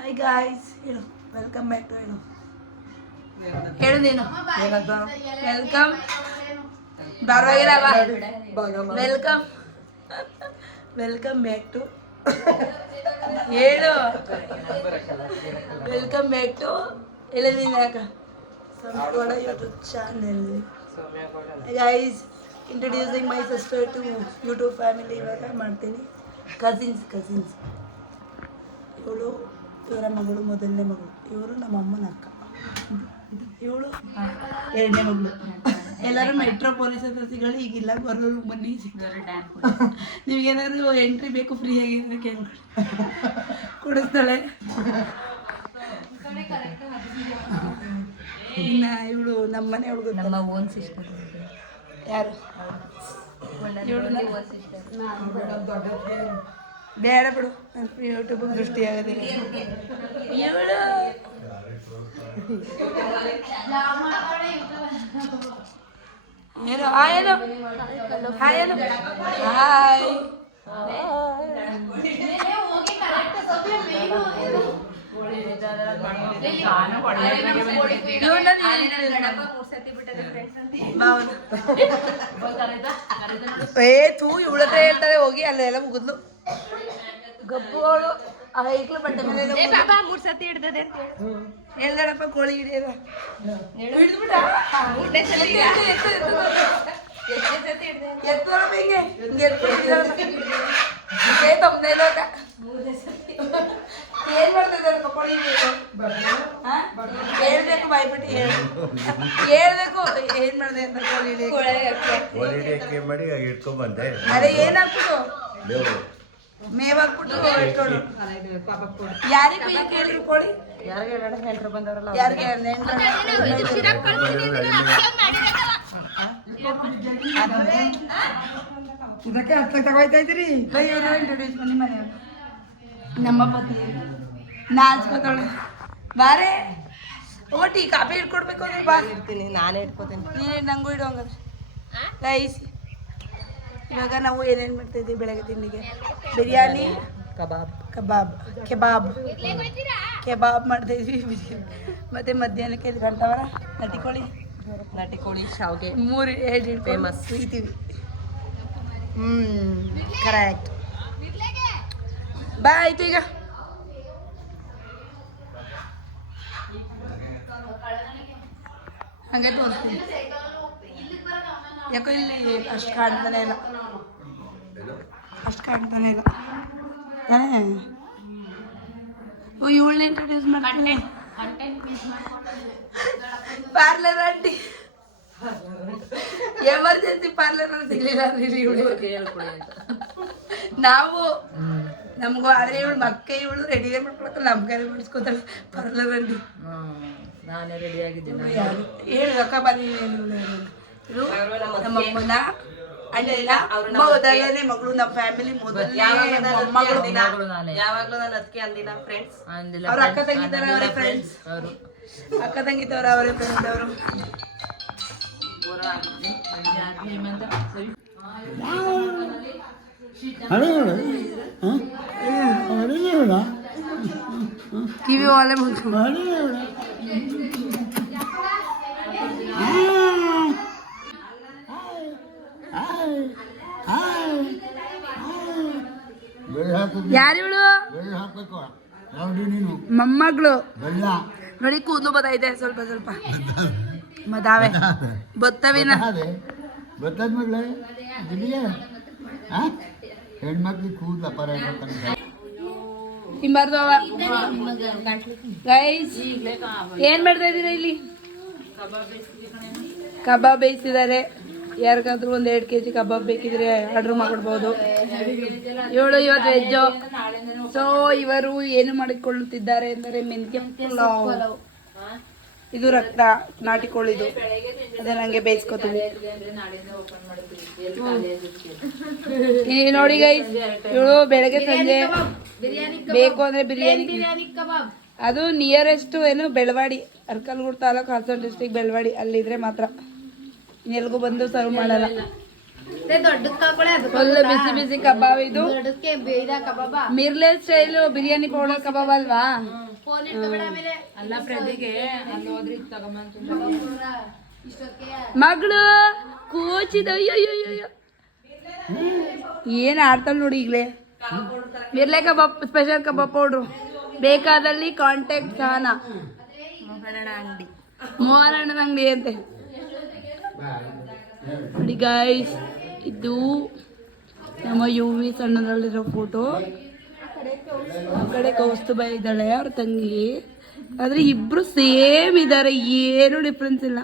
Hi guys, ಹೇಳು welcome back to ಹೇಳು ನೀನು ವೆಲ್ಕಮ್ ಪರವಾಗಿಲ್ಲ ವೆಲ್ಕಮ್ ವೆಲ್ಕಮ್ ಬ್ಯಾಕ್ ಟು ಹೇಳು ವೆಲ್ಕಮ್ ಬ್ಯಾಕ್ ಟು ಹೇಳಿದೀನಾಕ ಸಂಕೋಡ YouTube channel. Guys, introducing my sister to YouTube family. ಇವಾಗ ಮಾಡ್ತೀನಿ ಕಸಿನ್ಸ್. ಇವಳು ಇವರ ಮಗಳು, ಮೊದಲನೇ ಮಗಳು. ಇವರು ನಮ್ಮ ಅಮ್ಮನ ಅಕ್ಕ. ಇವಳು ಎರಡನೇ ಮಗಳು. ಎಲ್ಲರೂ ಮೆಟ್ರೋ ಪೊಲೀಸ್ ಸಿಗಲಿ, ಈಗಿಲ್ಲ ಬರೋರು ಬನ್ನಿ. ನಿಮಗೇನಾದ್ರು ಎಂಟ್ರಿ ಬೇಕು ಫ್ರೀಯಾಗಿ ಅಂದರೆ ಕೇಳ್ಕೊಳ್ಳಿ, ಕೊಡಿಸ್ತಾಳೆ. ಇನ್ನು ಇವಳು ನಮ್ಮ ಮನೆ ಹುಡುಗ, ನಮ್ಮ ಓನ್ ಸಿಸ್ಟರ್. ಯಾರು ಇವಳು? ಬೇಡ ಬಿಡು, ಯೂಟ್ಯೂಬ್ ದೃಷ್ಟಿ ಆಗೋದಿಲ್ಲ. ಇವಳು ಏನು ಹಾಯ್ ತೂ ಇವಳತ್ರ ಹೇಳ್ತಾಳೆ ಹೋಗಿ ಅಲ್ಲೆಲ್ಲ ಮುಗಿದ್ಲು ಗಬ್ಬುಗಳು. ಆ ಐಕ್ಳು ಬಟ್ಟೆ ಮೇಲೆ 3 ಸತಿ ಹಿಡ್ದದೆ ಅಂತ ಹೇಳ್ದಳಪ್ಪ. ಕೋಳಿ ಹಿಡಿಯೋದ ಏನ್ ಮಾಡ್ತಿದ್ದಾರಪ್ಪ ಕೋಳಿ ಹೇಳ್ಬೇಕು, ಬಾಯ್ಬಿಟ್ಟು ಹೇಳ್ಬೇಕು ಏನ್ ಮಾಡಿದೆ ಅಂತ. ಕೋಳಿ ಹಿಡಿಯೋಕೆ ಅದೇ ಏನಾಗ್ಬಿಟ್ಟು ಮೇವಾಗ್ಬಿಟ್ಟು ಯಾರಿಗೆ ಕೇಳಿದ್ರು ಕೋಳಿ? ಯಾರಿಗೆ ಹೆಂಡ್ರು ಬಂದವರಲ್ಲ, ಯಾರಿಗೆ ಇದಕ್ಕೆ ಅರ್ಥ ತಗೋಯ್ತಾ ಇದ್ದೀರಿ. ಇಂಟ್ರೊಡ್ಯೂಸ್ ಬನ್ನಿ ಮನೆಯವ್ರು. ನಮ್ಮ ಪತಿ ನಾಚ್ಕೋತಾಳೆ. ಬಾರೇ ಟೀ ಕಾಫಿ ಇಟ್ಕೊಡ್ಬೇಕು ಅಂದ್ರೆ ಬಾ. ಇರ್ತೀನಿ, ನಾನೇ ಇಟ್ಕೋತೀನಿ. ನೀನು ನಂಗೂ ಇಡು ಹಂಗಾದ್ರೆ. ರೈಸ್. ಇವಾಗ ನಾವು ಏನೇನು ಮಾಡ್ತಾಯಿದ್ದೀವಿ ಬೆಳಗ್ಗೆ ತಿಂಡಿಗೆ? ಬಿರಿಯಾನಿ, ಕೆಬಾಬ್ ಮಾಡ್ತಾಯಿದ್ವಿ. ಮತ್ತು ಮಧ್ಯಾಹ್ನಕ್ಕೆ 5 ಗಂಟೆವರ ನಾಟಿ ಕೋಳಿ ಶಾವಿಗೆ 3 ಫೇಮಸ್ ಇದ್ದೀವಿ. ಕರೆಕ್ಟ್. ಬಾ ಆಯ್ತು. ಈಗ ಹಂಗೆ ತೋರಿಸ್ತೀನಿ. ಯಾಕೋ ಇಲ್ಲಿ ಅಷ್ಟು ಕಾಣ್ತಾನೆ ಇಲ್ಲ ತಾನೇ. ಇವಳನ್ನ ಇಂಟ್ರೊಡ್ಯೂಸ್ ಮಾಡ್ತೀನಿ. ಪಾರ್ಲರ್ ಆಂಟಿ, ಎಮರ್ಜೆನ್ಸಿ ಪಾರ್ಲರ್ ಸಿಗ್ಲಿಲ್ಲ ನಾವು ನಮಗೂ. ಆದರೆ ಇವಳು ಮಕ್ಕ ಇವಳು ರೆಡಿನೇ ಮಾಡ್ಕೊಳಕ್ಕೆ ನಮ್ಮ ಕೈ ಬಿಡಿಸ್ಕೊತಾಳೆ. ಪಾರ್ಲರ್ ಆಂಟಿ ನಾನೇ ರೆಡಿ ಆಗಿದ್ದೀನಿ. ಹೇಳು ಅಕ್ಕ ಬನ್ನಿ. ಇದು ನಮ್ಮ ಅಮ್ಮನ ಅಣ್ಣ ಮೊದಲನೇ ಮಗಳು, ನಮ್ಮ ಫ್ಯಾಮಿಲಿ ಮೊದಲನೇ ಮಗಳು. ಯಾವಾಗಲೂ ನಾನು ಅದಕ್ಕೆ ಅಂದಿಲ್ಲ ಫ್ರೆಂಡ್ಸ್. ಅವ್ರ ಅಕ್ಕ ತಂಗಿದಾರ ಅವರೇ ಫ್ರೆಂಡ್ಸ್, ಅಕ್ಕ ತಂಗಿದವ್ರ ಅವರೇ ಫ್ರೆಂಡ್ಸ್. ಅವರು ಕಿವಿ ಒಲೆ ಮುಂದೆ ಯಾರಿವಳು? ಮೊಮ್ಮಗಳು ನೋಡಿ, ಕೂದಲು ಬತ್ತೈತೆ ಸ್ವಲ್ಪ ಮದಾವೆ ಬತ್ತವಿನ ಹೆಣ್ಮಕ್ಳಿಗೆ ಕೂದಲ ಪರ ತಿಂಬಾರ್ದು. ಗೈಸ್, ಏನ್ ಮಾಡ್ತಾ ಇದ್ದೀರಾ ಇಲ್ಲಿ? ಕಬಾಬ್ ಬೇಯಿಸಿದ್ದಾರೆ. ಯಾರಿಗಾದ್ರೂ 1-2 kg ಕಬಾಬ್ ಬೇಕಿದ್ರೆ ಆರ್ಡ್ರ್ ಮಾಡ್ಬೋದು. ಇವಳು ಇವತ್ತು ವೆಜ್ಜು. ಸೊ ಇವರು ಏನು ಮಾಡಿಕೊಳ್ಳುತ್ತಿದ್ದಾರೆ ಎಂದರೆ ಮೆಂತ್ಯ ಪಲಾವ್. ಇದು ರಕ್ತ ನಾಟಿ ಕೋಳಿದು, ಅದೇ ನನಗೆ ಬೇಯಿಸ್ಕೊತೀನಿ. ನೋಡಿ ಗೈಸ್, ಇವಳು ಬೆಳಗ್ಗೆ ಸಂಜೆ ಬೇಕು ಅಂದರೆ ಬಿರಿಯಾನಿ. ಅದು ನಿಯರೆಸ್ಟ್ ಏನು ಬೆಳವಾಡಿ, ಅರ್ಕಲ್ಗೂಡು ತಾಲೂಕು, ಹಾಸನ ಡಿಸ್ಟ್ರಿಕ್ಟ್ ಬೆಳವಾಡಿ. ಅಲ್ಲಿದ್ರೆ ಮಾತ್ರ, ಎಲ್ಗೂ ಬಂದು ಸರ್ವ್ ಮಾಡಲ್ಲ. ಫುಲ್ ಬಿಸಿ ಬಿಸಿ ಕಬಾಬ್ ಇದು ಕಬಾಬ ಮಿರ್ಲೆ ಸ್ಟೈಲ್ ಬಿರಿಯಾನಿ ಪೌಡರ್ ಕಬಾಬ್ ಅಲ್ವಾ? ಅಲ್ಲ ಪ್ರದಿಗೆ ಅಲ್ಲಿ ಹೋದ್ರೆ ಮಗಳು ಕೋಚಿದ ಅಯ್ಯೋ ಏನ್ ಆಡ್ತಾಳ ನೋಡಿ ಈಗಲೇ. ಮಿರ್ಲೆ ಕಬಾಬ್ ಸ್ಪೆಷಲ್ ಕಬಾಬ್ ಪೌಡ್ರು ಬೇಕಾದಲ್ಲಿ ಕಾಂಟ್ಯಾಕ್ಟ್ ಸಹನ ಅಂಗಡಿ ಮೋಹನಣ್ಣನ ಅಂಗಡಿ ಅಂತೆ ನೋಡಿ ಗೈಸ್. ಇದು ನಮ್ಮ ಯು ವಿ ಸಣ್ಣದ್ರಲ್ಲಿರೋ ಫೋಟೋ. ಆ ಕಡೆ ಕೌಸ್ತುಭ ಇದ್ದಾಳೆ ಅವ್ರ ತಂಗಿ, ಆದರೆ ಇಬ್ರು ಸೇಮ್ ಇದ್ದಾರೆ, ಏನು ಡಿಫ್ರೆನ್ಸ್ ಇಲ್ಲ.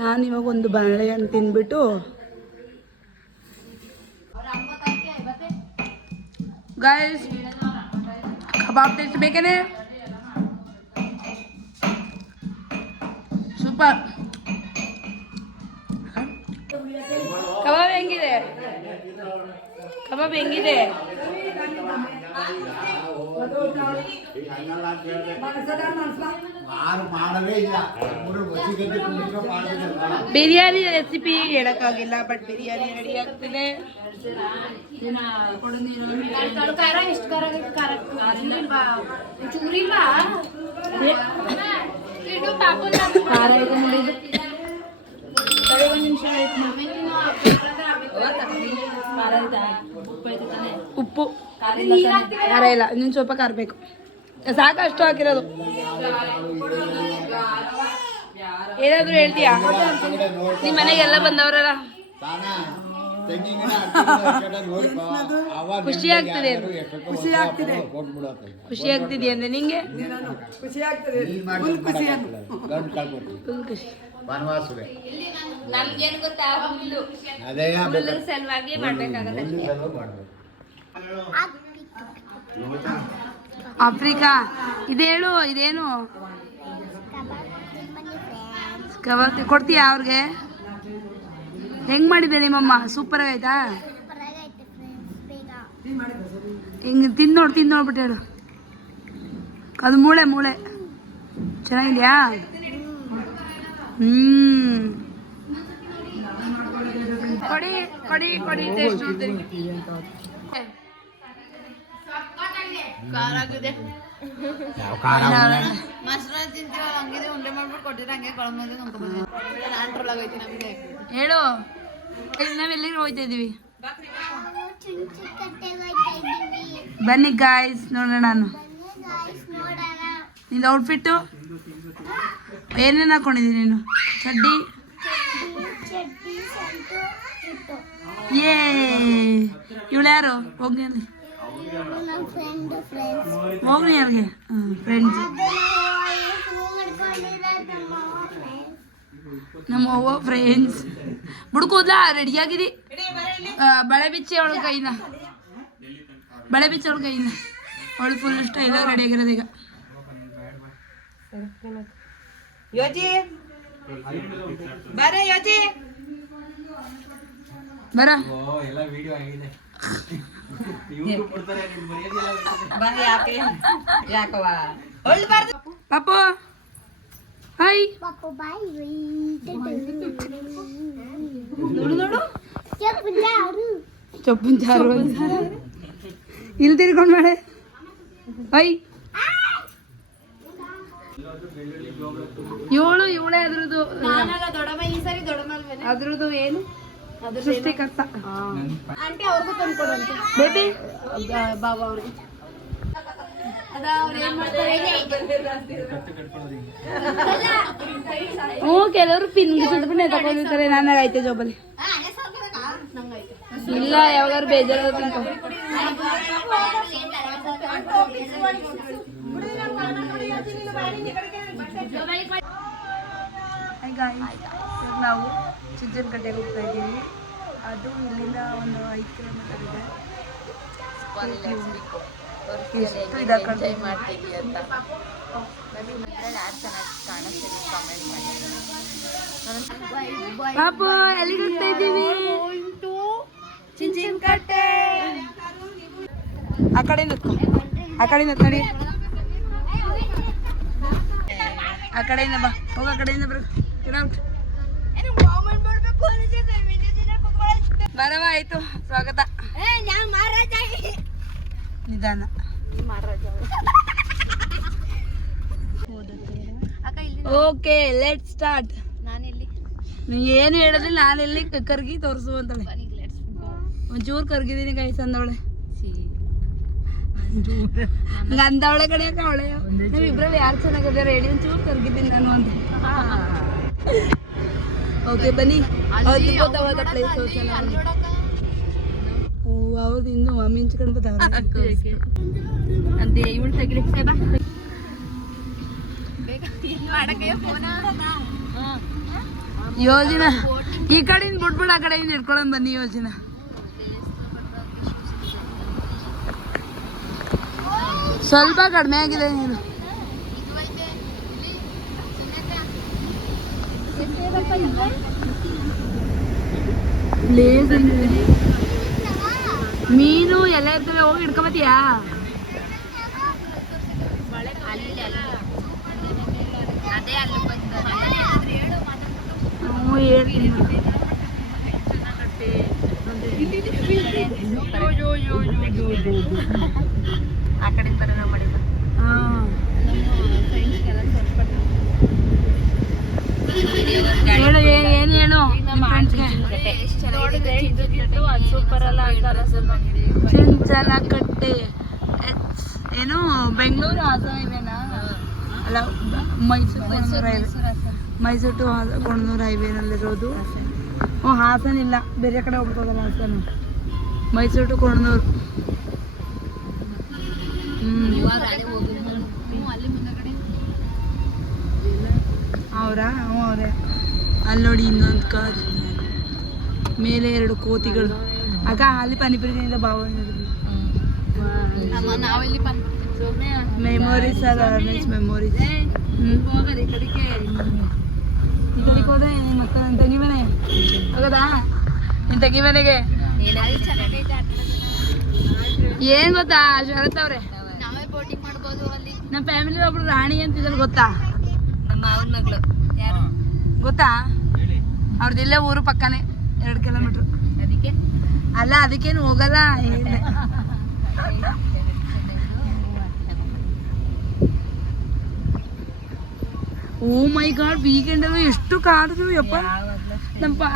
ನಾನು ಇವಾಗ ಒಂದು ಬಾಳೆಹಣ್ಣು ತಿನ್ಬಿಟ್ಟು ಗೈಸ್ ಕಬಾಬ್ ಟೇಸ್ಟ್ ಬೇಕೇನೆ? ಸೂಪರ್. ಕಬಾಬ್ ಹೆಂಗಿದೆ? ಕಬಾಬ್ ಹೆಂಗಿದೆ? ಬಿರಿಯಾನಿ ರೆಸಿಪಿ ಹೇಳಕ್ಕಾಗಿಲ್ಲ, ಬಟ್ ಬಿರಿಯಾನಿ ರೆಡಿ ಆಗ್ತಿದೆ. ಖಾರ ಎಷ್ಟು ಖಾರ ಚೂರಿಲ್ವಾ ಇದು ಪಾಪು ಖಾರ ಇದೆ ನೋಡಿ. ಉಪ್ಪು ಖಾರ ಇಲ್ಲ, ಇನ್ನೊಂದು ಸ್ವಲ್ಪ ಖಾರ ಬೇಕು. ಸಾಕು, ಅಷ್ಟು ಹಾಕಿರೋದು. ಏನಾದ್ರು ಹೇಳ್ತೀಯಾ? ನಿಮ್ಮ ಮನೆಗೆಲ್ಲ ಬಂದವರಲ್ಲ ಖುಷಿ ಆಗ್ತಿದೆ ಖುಷಿ ಆಗ್ತಿದೆ ಅಂದ್ರೆ ನಿಂಗೆ? ಫುಲ್ ಖುಷಿ. ನಮ್ಗೇನು ಗೊತ್ತಾ, ಸಲುವಾಗಿ ಮಾಡ್ಬೇಕಾಗತ್ತೆ. ಆಫ್ರಿಕಾ ಇದೇಳು, ಇದೇನು ಕಬಾಬ್ ಕೊಡ್ತೀಯಾ ಅವ್ರಿಗೆ? ಹೆಂಗ್ ಮಾಡಿದೆ ನಿಮ್ಮಮ್ಮ? ಸೂಪರ್ ಆಗೈತಾ? ಹಿಂಗೆ ತಿಂದು ನೋಡ್ಬಿಟ್ಟು ಹೇಳು. ಅದು ಮೂಳೆ ಚೆನ್ನಾಗಿದ್ಯಾ? ಕೊಡಿ ಕೊಡಿ ಕೊಡಿ ಟೇಸ್ಟ್ ನೋಡ್ತೀನಿ. ಖಾರ ಆಗಿದೆ. ಮೊಸರು ತಿಂತೀವಲ್ಲ ಹಂಗಿದೆ, ಉಂಡೆ ಮಾಡ್ಬಿಟ್ಟು ಕೊಟ್ಟಿದ್ರೆ ಹಂಗೆ ಕೊಳಂಬಂದು ನಾನ್ಟ್ರೊಳಗೈತಿ ನಮಗೆ. ಹೇಳು, ನಾವೆಲ್ಲಿಗೆ ಹೋಗ್ತಾ ಇದೀವಿ? ಬನ್ನಿ ಗಾಯ್ಸ್ ನೋಡೋಣ. ನಾನು ನಿಂದು ಔಟ್ಫಿಟ್ಟು ಏನೇನು ಹಾಕೊಂಡಿದ್ದೀನಿ ನೀನು? ಚಡ್ಡಿ ಏ ಇವಳು ಯಾರು? ಹೋಗ್ನಿ ಅಲ್ಲಿ, ಹೋಗ್ನಿ ಅಲ್ಲಿಗೆ. ಫ್ರೆಂಡ್ಸ್, ನಮ್ಮ ಅವ್ವ ಫ್ರೆಂಡ್ಸ್. ಬುಡ್ಕೋದ್ಲ ರೆಡಿಯಾಗಿದ್ದಿ? ಬಳೆ ಬಿಚ್ಚಿ ಅವಳ ಕೈನ, ಬಳೆ ಬಿಚ್ಚಿ ಅವಳ ಕೈನ. ಅವಳು ಫುಲ್ ಸ್ಟೈಲ್ ರೆಡಿಯಾಗಿರೋದು ಈಗ. ಯೋಚಿ ಬರೇ ಯೋಚಿ ಬರ. ಪಾಪು ಹಾಯ್. ನೋಡು ನೋಡು, ಚಪ್ಪನ್ ಚಾರು ಇಲ್ಲಿ ತಿರ್ಕೊಂಡು ಮಾಡೆ. ಹಾಯ್ ಇವಳೇ ಅದ್ರದ್ದು ಅದ್ರದ್ದು ಏನು ಸೃಷ್ಟಿಕರ್ತ. ಆಂಟಿ ಅವ್ರಿಗೂ ತಂದ್ಕೊಡಂತೆ ಬೇಬಿ ಬಾಬಾ ಅವ್ರಿಗೆ. ಹ್ಞೂ, ಕೆಲವರು ಪಿನ್ಗೆ ಸುಟ್ಬಿಟ್ಟು ತಗೊಂಡಿರ್ತಾರೆ. ನಾನು ಐತೆ ಜೋಬಲ್ಲಿ ಇಲ್ಲ, ಯಾವಾಗಾದ್ರು ಬೇಜಾರು ತಿನ್ಕೊ. ನಾವು ಚುಂಚನಕಟ್ಟೆಗೆ ಹೋಗ್ತಾ ಇದ್ದೀವಿ. ಅದು ಇಲ್ಲಿಂದ ಒಂದು 5 ಕಿಲೋಮೀಟರ್ ಇದೆ. ಎಷ್ಟು ಇದಾಕೊಂಡು ಮಾಡ್ತೀವಿ ಅಂತ ಯಾರು ಚೆನ್ನಾಗಿ ಕಾಣಿಸ್ತೀವಿ ಕಾಮೆಂಟ್ ಮಾಡಿ. ಪಾಪು ಎಲ್ಲಿಗೆ ಹೋಗ್ತಾ ಇದ್ದೀವಿ? ಚುಂಚನಕಟ್ಟೆ. ಆ ಕಡೆಯಿಂದ ಆ ಕಡೆಯಿಂದ ನೋಡಿ, ಆ ಕಡೆಯಿಂದ ಬಾ, ಹೋಗ, ಆ ಕಡೆಯಿಂದ ಬರ. ಬರವ ಆಯ್ತು ಸ್ವಾಗತ. ನಿಧಾನ. Okay let start. ನೀ ಏನು ಹೇಳಿದ್ರೆ ನಾನೆಲ್ಲಿ ಕರ್ಗಿ ತೋರಿಸು ಅಂತಾಳೆ. ಒಂಚೂರು ಕರ್ಗಿದ್ದೀನಿ ಗೈಸ್ ಅಂದವಳೆ. ಅಂದವಳೆ ಕಡೆಯಕ್ಕ ಅವಳೆ ನೀವು ಇಬ್ರಲ್ಲಿ ಯಾರು ಚೆನ್ನಾಗಿದ್ದಾರೆ ಹೇಳಿ, ಒಂಚೂರು ಕರ್ಗಿದ್ದೀನಿ ನಾನು ಅಂತ. ಓಕೆ ಬನ್ನಿ. ಅದ್ಭುತವಾದ ಪ್ಲೇಸ್ ಹೌದು, ಇನ್ನು ಮಿಂಚ್ಕೊಂಡು ಬರ್ತಾವೆ ಅದೇ ಇವಳು ತೆಗಿಲಿ. ಯೋಜನಾ ಈ ಕಡೆಯಿಂದ ಬಿಟ್ಬಿಡು, ಆ ಕಡೆಯಿಂದ ಇಟ್ಕೊಳ್ಳೋಣ ಬನ್ನಿ. ಯೋಜನಾ ಸ್ವಲ್ಪ ಕಡಿಮೆ ಆಗಿದೆ ನೀನು. ಮೀನು ಎಲ್ಲ ಇರ್ತವೆ, ಹೋಗಿ ಹಿಡ್ಕೊಂಬತ್ತೀಯಾ? ಹೇಳ್ತೀನಿ. ಆ ಕಡೆ ಹೇಳು, ಏನು ಹೇಳು. ಚಿಂಚನಕಟ್ಟೆ ಏನು ಬೆಂಗಳೂರು ಹಾಸನ ಇವೇನಾ? ಅಲ್ಲ, ಮೈಸೂರು ಟು ಕೊಣನೂರು ಹೈವೇನಲ್ಲಿರೋದು. ಹಾಸನ ಇಲ್ಲ, ಬೇರೆ ಕಡೆ ಹೋಗ್ಬೋದಲ್ಲ ಹಾಸನ. ಮೈಸೂರು ಟು ಕೊಣನೂರು. ಅವರಾ? ಅವರೇ. ಅಲ್ಲಿ ನೋಡಿ ಇನ್ನೊಂದು ಕಾರ್ ಮೇಲೆ 2 ಕೋತಿಗಳು. ಅಕ್ಕ ಅಲ್ಲಿ ಪಾನಿಪುರಿಯಿಂದ ಭಾವ ಮೆಮೊರೀಸ್ ಅಲ್ಲ, ಮೆಮೊರೀಸ್. ಈ ಕಡೆಗೆ ಹೋದ್ರೆ ಮತ್ತೆ ನನ್ನ ತಂಗಿ ಮನೆ ಹೋಗದಾ? ನಿನ್ನ ತಂಗಿ ಮನೆಗೆ ಏನ್ ಗೊತ್ತಾ ಶರತ್ ಅವ್ರೆ, ನಮ್ಮ ಫ್ಯಾಮಿಲಿ ಒಬ್ರು ರಾಣಿ ಅಂತಿದ್ರು ಗೊತ್ತಾ? ನಮ್ಮ ಮಾವನ ಮಗಳು. ಯಾರು ಗೊತ್ತಾ? ಅವ್ರದ್ದು ಇಲ್ಲೇ ಊರು ಪಕ್ಕನೇ, 2 ಕಿಲೋಮೀಟ್ರ್. ಅದಕ್ಕೆ ಅಲ್ಲ, ಅದಕ್ಕೇನು ಹೋಗಲ್ಲ. ಓ ಮೈ ಗಾಡ್, ವೀಕೆಂಡಲ್ಲೂ ಎಷ್ಟು ಕಾಡಿದ್ವು ಯಪ್ಪ.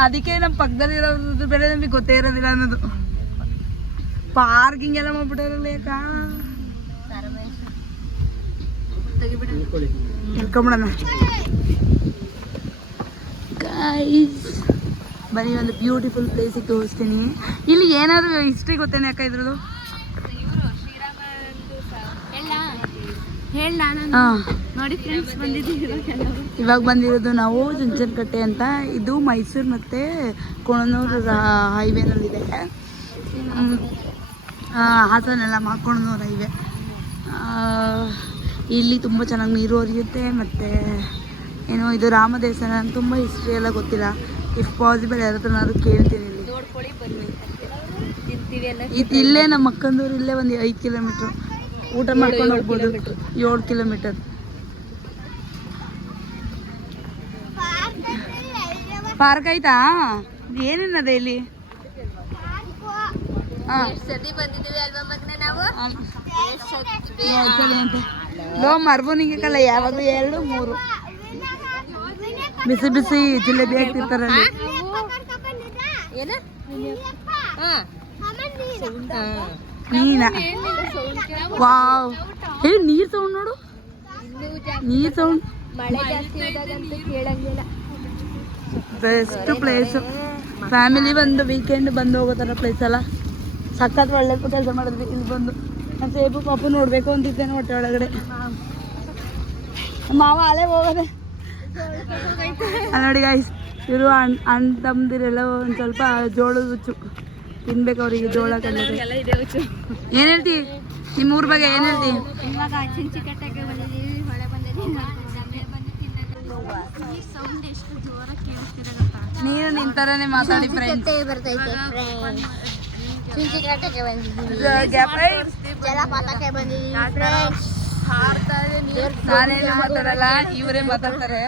ಅದಕ್ಕೆ ನಮ್ಮ ಪಕ್ಕದಲ್ಲಿ ಇರೋದ್ರ ಬೆಲೆ ನಮಗೆ ಗೊತ್ತೇ ಇರೋದಿಲ್ಲ ಅನ್ನೋದು. ಪಾರ್ಕಿಂಗ್ ಎಲ್ಲ ಮಾಡ್ಬಿಟ್ಟಾರಲ್ಲ ಯಾಕ? ಇಟ್ಕೊಂಬಿಡೋಣ ಗೈಸ್. ಬನ್ನಿ, ಒಂದು ಬ್ಯೂಟಿಫುಲ್ ಪ್ಲೇಸಿಗೆ ತೋರಿಸ್ತೀನಿ. ಇಲ್ಲಿ ಏನಾದರೂ ಹಿಸ್ಟ್ರಿ ಗೊತ್ತೇನೆ ಯಾಕ ಇದ್ರದ್ದು? ಇವಾಗ ಬಂದಿರೋದು ನಾವು ಚುಂಚನಕಟ್ಟೆ ಅಂತ. ಇದು ಮೈಸೂರು ಮತ್ತು ಕೊಣನೂರು ಹೈವೇನಲ್ಲಿದೆ. ಹಾಸನೆಲ್ಲ ಕೊಣನೂರು ಹೈವೇ. ಇಲ್ಲಿ ತುಂಬ ಚೆನ್ನಾಗಿ ನೀರು ಹರಿಯುತ್ತೆ. ಮತ್ತು ಏನೋ ಇದು ರಾಮ ದೇವಸ್ಥಾನ. ತುಂಬ ಹಿಸ್ಟ್ರಿ ಎಲ್ಲ ಗೊತ್ತಿಲ್ಲ. ಇಫ್ ಪಾಸಿಬಲ್ ಯಾರ ಹತ್ರ ನಾನು ಕೇಳ್ತೀನಿ. ಇಲ್ಲೇ ನಮ್ಮ ಅಕ್ಕಂದೂರು ಇಲ್ಲೇ ಒಂದು 5 ಕಿಲೋಮೀಟ್ರ್. ಊಟ ಮಾಡ್ಕೊಂಡು ಹೋಗ್ಬೋದು. 7 ಕಿಲೋಮೀಟರ್. ಪಾರ್ಕ್ ಆಯ್ತಾ? ಏನೇನದೆ ಇಲ್ಲಿ? ಲೋ ಮರ್ಬೂನಿಗೆಲ್ಲ ಯಾವಾಗಲೂ 2, 3 ಬಿಸಿ ಬಿಸಿ ಜಿಲೇಬಿ ಹಾಕ್ತಿರ್ತಾರಲ್ಲಿ. ನೀನಾ? ವಾವ್, ಹೇ ನೀರ್ ಸೌಂಡ್ ನೋಡು, ನೀರ್ ಸೌಂಡ್. Best place. ಫ್ಯಾಮಿಲಿ ಬಂದು ವೀಕೆಂಡ್ ಬಂದು ಹೋಗೋ ಥರ ಪ್ಲೇಸ್ ಅಲ್ಲ. ಸಖತ್ ಒಳ್ಳೆ ಕೆಲಸ ಮಾಡಿದ್ವಿ ಇಲ್ಲಿ ಬಂದು. ನಾನು ಸೇಬು ಪಾಪು ನೋಡಬೇಕು ಅಂತಿದ್ದೇನೆ ಹೊಟ್ಟೆ ಒಳಗಡೆ. ಮಾವ ಅಲ್ಲೇ ಹೋಗೋದೆ. ನೋಡಿ ಗೈಸ್, ಇವರು ಅಣ್ಣ ತಮ್ಮದಿರೆಲ್ಲ ಒಂದು ಸ್ವಲ್ಪ ಜೋಳದ ಹುಚ್ಚು ತಿನ್ಬೇಕು ಅವರಿಗೆ. ಜೋಳ ಕಲ್ಲದೆ. ಏನು ಹೇಳ್ತಿ ನಿಮ್ಮ ಊರ ಬಗ್ಗೆ? ಏನು ಹೇಳ್ತಿ? ನೀನು ನಿಂತರನೇ ಮಾತಾಡಿ ಫ್ರೆಂಡ್ಸ್. ನಾನೇನು ಮಾತಾಡಲ್ಲ, ಇವರೇ ಮಾತಾಡ್ತಾರೆ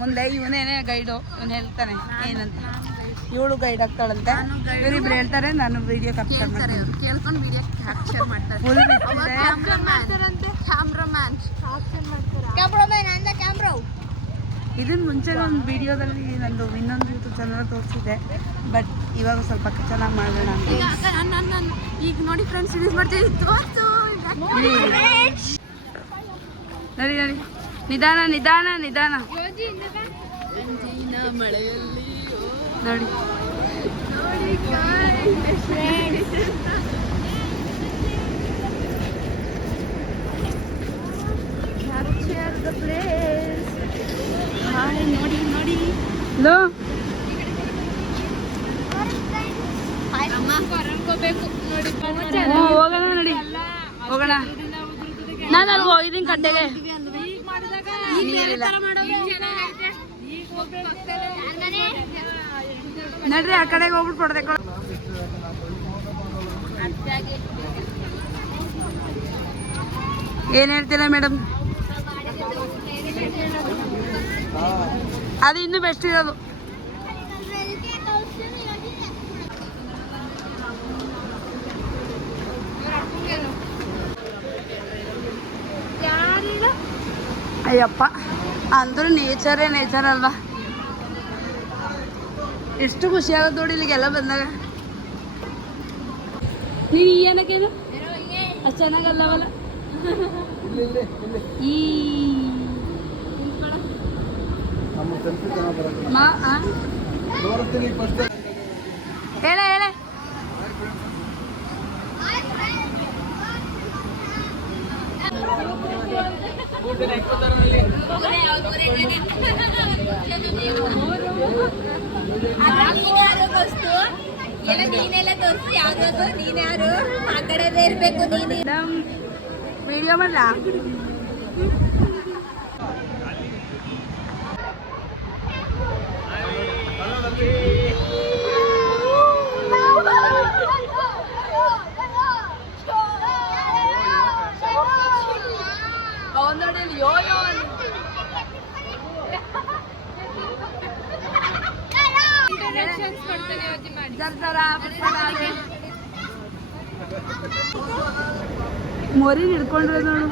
ಮುಂದೆ. ಇವನೇನೆ ಗೈಡು, ಇವನು ಹೇಳ್ತಾನೆ ಏನಂತ. ಇವಳು ಗೈಡ್ ಆಗ್ತಾಳಂತೆ. ಇವರಿಬ್ರು ಹೇಳ್ತಾರೆ, ನಾನು ವಿಡಿಯೋ ಕ್ಯಾಪ್ಚರ್ ಮಾಡ್ತೀನಿ. ಕೇಳ್ಕೊಂಡು ವಿಡಿಯೋ ಕ್ಯಾಪ್ಚರ್ ಮಾಡ್ತಾರೆ. ಫುಲ್ ಇದನ್ನ ಮುಂಚೆ ಒಂದು ವಿಡಿಯೋದಲ್ಲಿ ನಂದು ಇನ್ನೊಂದು ಯೂಟ್ಯೂಬ್ ಚಾನಲ್ ತೋರಿಸಿದೆ, ಬಟ್ ಇವಾಗ ಸ್ವಲ್ಪ ಚೆನ್ನಾಗಿ ಮಾಡೋಣ ಅಂತ. ಈಗ ನೋಡಿ ಫ್ರೆಂಡ್ಸ್ ಯೂಸ್ ಮಾಡ್ತೀವಿ. ನಡಿ ನಡಿ, ನಿಧಾನ ನಿಧಾನ ನಿಧಾನ ಮಳೆಯಲ್ಲಿ ನೋಡಿ. ನೋಡಿ ನೋಡಿ ಲೋ ಹೋಗೋಣ ನಡಿ, ಹೋಗೋಣ. ನಾನು ಅಲ್ಲಿ ಹೋಗಿದ್ದೀನಿ ಕಟ್ಟೆಗೆ. ನಡ್ರಿ ಆ ಕಡೆಗೆ ಹೋಗ್ಬಿಟ್ಟು ಕೊಡ್ಬೇಕು. ಏನ್ ಹೇಳ್ತೀರಾ ಮೇಡಮ್? ಅದು ಇನ್ನೂ ಬೆಸ್ಟ್ ಇರೋದು. ಅಯ್ಯಪ್ಪ, ಅಂದ್ರೂ ನೇಚರೇ ನೇಚರ್ ಅಲ್ವಾ? ಎಷ್ಟು ಖುಷಿ ಆಗುತ್ತೆ ನೋಡಿ ಇಲ್ಲಿಗೆಲ್ಲ ಬಂದಾಗ. ನೀನು ಈ ಏನಕ್ಕೇನು ಅಷ್ಟು ಚೆನ್ನಾಗಲ್ಲವಲ್ಲ? ಈ ಹೇಳ ಹೇಳ. ನೀನೆಲ್ಲ ತೋರಿಸಿ ಯಾವ್ದು ನೀನ್ ಯಾರು ಆ ಕಡೆದೇ ಇರ್ಬೇಕು. ನೀನು ವಿಡಿಯೋ ಮಾಡಲ? ಮೊರಿ ಹಿಡ್ಕೊಂಡ್ರೆ ನೋಡು,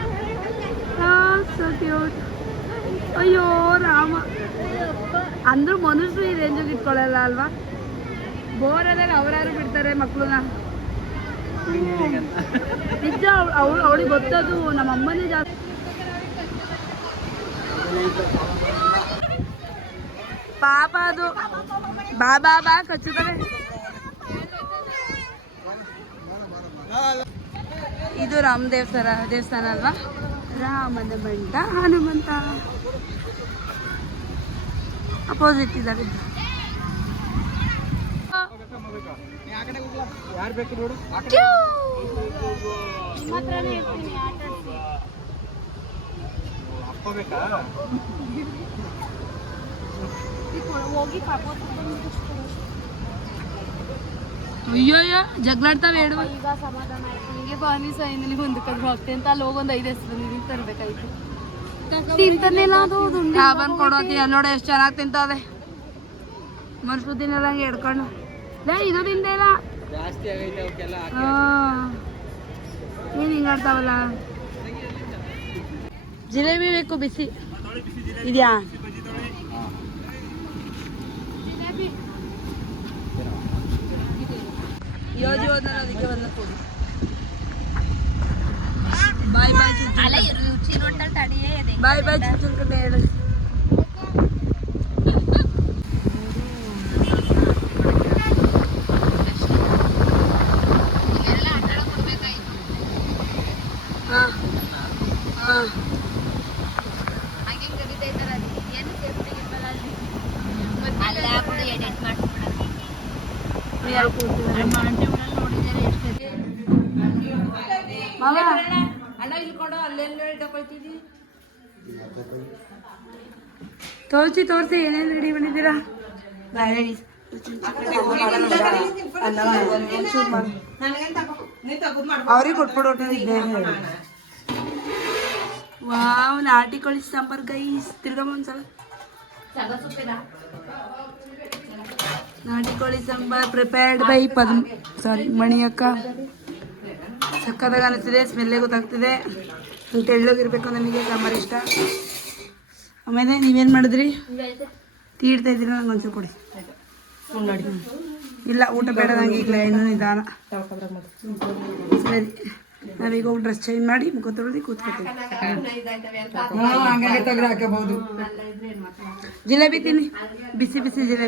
ಸೊ ಕ್ಯೂಟ್. ಅಯ್ಯೋ ರಾಮ, ಅಂದ್ರೂ ಮನುಷ್ಯರು ಈ ರೇಂಜಿಗೆ ಇಟ್ಕೊಳ್ಳಲ್ಲ ಅಲ್ವಾ? ಬೋರ್ ಆದಾಗ ಅವ್ರಾರು ಬಿಡ್ತಾರೆ ಮಕ್ಳನ್ನ. ನಿಜ, ಅವಳಿಗೆ ಗೊತ್ತದು. ನಮ್ಮ ಅಮ್ಮನೇ ಜಾಸ್ತಿ. ಪಾಪ ಅದು ಬಾ ಬಾ ಬಾ ಕಚ್ಚುತ್ತವೆ. ಇದು ರಾಮ ದೇವಸ್ಥಾನ ಅಲ್ವಾ? ರಾಮನ ಬಂಟ ಹನುಮಂತ ಅಪೋಸಿಟ್ ಇದ್ದಾರೆ. ಅಯ್ಯೋಯ್ಯೋ ಜಗಳಾಡ್ತಾವೆ ಹೇಳುವ. ಈಗ ಸಮಾಧಾನ ಆಯ್ತು. ನಿಮಗೆ ಬಾನಿ ಸೈನಲ್ಲಿ ಹೊಂದಕ್ಕಾದ್ರೂ ಆಗ್ತದೆ ಅಂತ ಅಲ್ಲಿ ಹೋಗೊಂದು 5 ಹೆಸರು ನೀರು ತರಬೇಕಾಯ್ತು. ತಿಂತಾನೆಲ್ಲ ಅದು ಬಂದು ಕೊಡೋತಿ ನೋಡ ಎಷ್ಟು ಚೆನ್ನಾಗಿ ತಿಂತದೆ. ಮನುಷ್ಯರು ತಿನ್ನಲ್ಲ ಹಂಗೆ ಹಿಡ್ಕೊಂಡು. ಲೇ ಇದು ತಿಂದೇಲ್ಲ ಏನು ಹಿಂಗಾಡ್ತಾವಲ್ಲ. ಜಿಲೇಬಿ ಬೇಕು ಬಿಸಿ ಇದೆಯಾ? ಯೋಜಿ ಹೋದ ಅದಕ್ಕೆ ಬಂದ ಕೊಡಿ. ಬಾಯ್ ಬಾಯ್ ಬಾಯ್ ಬಾಯ್ ಚುಚ್ಚುನ್ಕಂಡೆ ಹೇಳು. ಹಾಂ ಹಾಂ ತೋರಿಸಿ ಏನೇನು ರೆಡಿ ಮಾಡಿದ್ದೀರಾ? ಅವ್ರಿಗೆ ಕೊಟ್ಬಿಡೋಟಿದ್ದೆ. ವಾವ್, ನಾಟಿ ಕೋಳಿ ಸಾಂಬಾರ್ ಗೈಸ್. ತಿರ್ಗಮ್ಮ ಒಂದ್ಸಲ ನಾಟಿ ಕೋಳಿ ಸಾಂಬಾರ್ ಪ್ರಿಪೇರ್ಡ್ ಬೈ ಮಣಿ ಅಕ್ಕ. ಸಕ್ಕತ್ತಾಗಿ ಅನಿಸ್ತಿದೆ, ಸ್ಮೆಲ್ಲೇ ಗೊತ್ತಾಗ್ತಿದೆ. ತೆಳ್ಳಗಿರ್ಬೇಕು, ನಮಗೆ ಸಾಂಬಾರು ಇಷ್ಟ. ಆಮೇಲೆ ನೀವೇನು ಮಾಡಿದ್ರಿ? ತೀಡ್ತಾ ಇದ್ದೀರ, ನಂಗೆ ಒಂಚೂರು ಕೊಡಿ. ಇಲ್ಲ, ಊಟ ಬೇಡ ನಂಗೆ ಈಗಲೇ, ಇನ್ನೂ ನಿಧಾನ. ಸರಿ, ನಾವೀಗ ಹೋಗಿ ಡ್ರೆಸ್ ಚೇಂಜ್ ಮಾಡಿ ಮುಖ ತೊಳೆದು ಕೂತ್ಕೊತೀವಿ. ಜಿಲೇಬಿ ತಿನ್ನಿ, ಬಿಸಿ ಬಿಸಿ ಜಿಲೇಬಿ.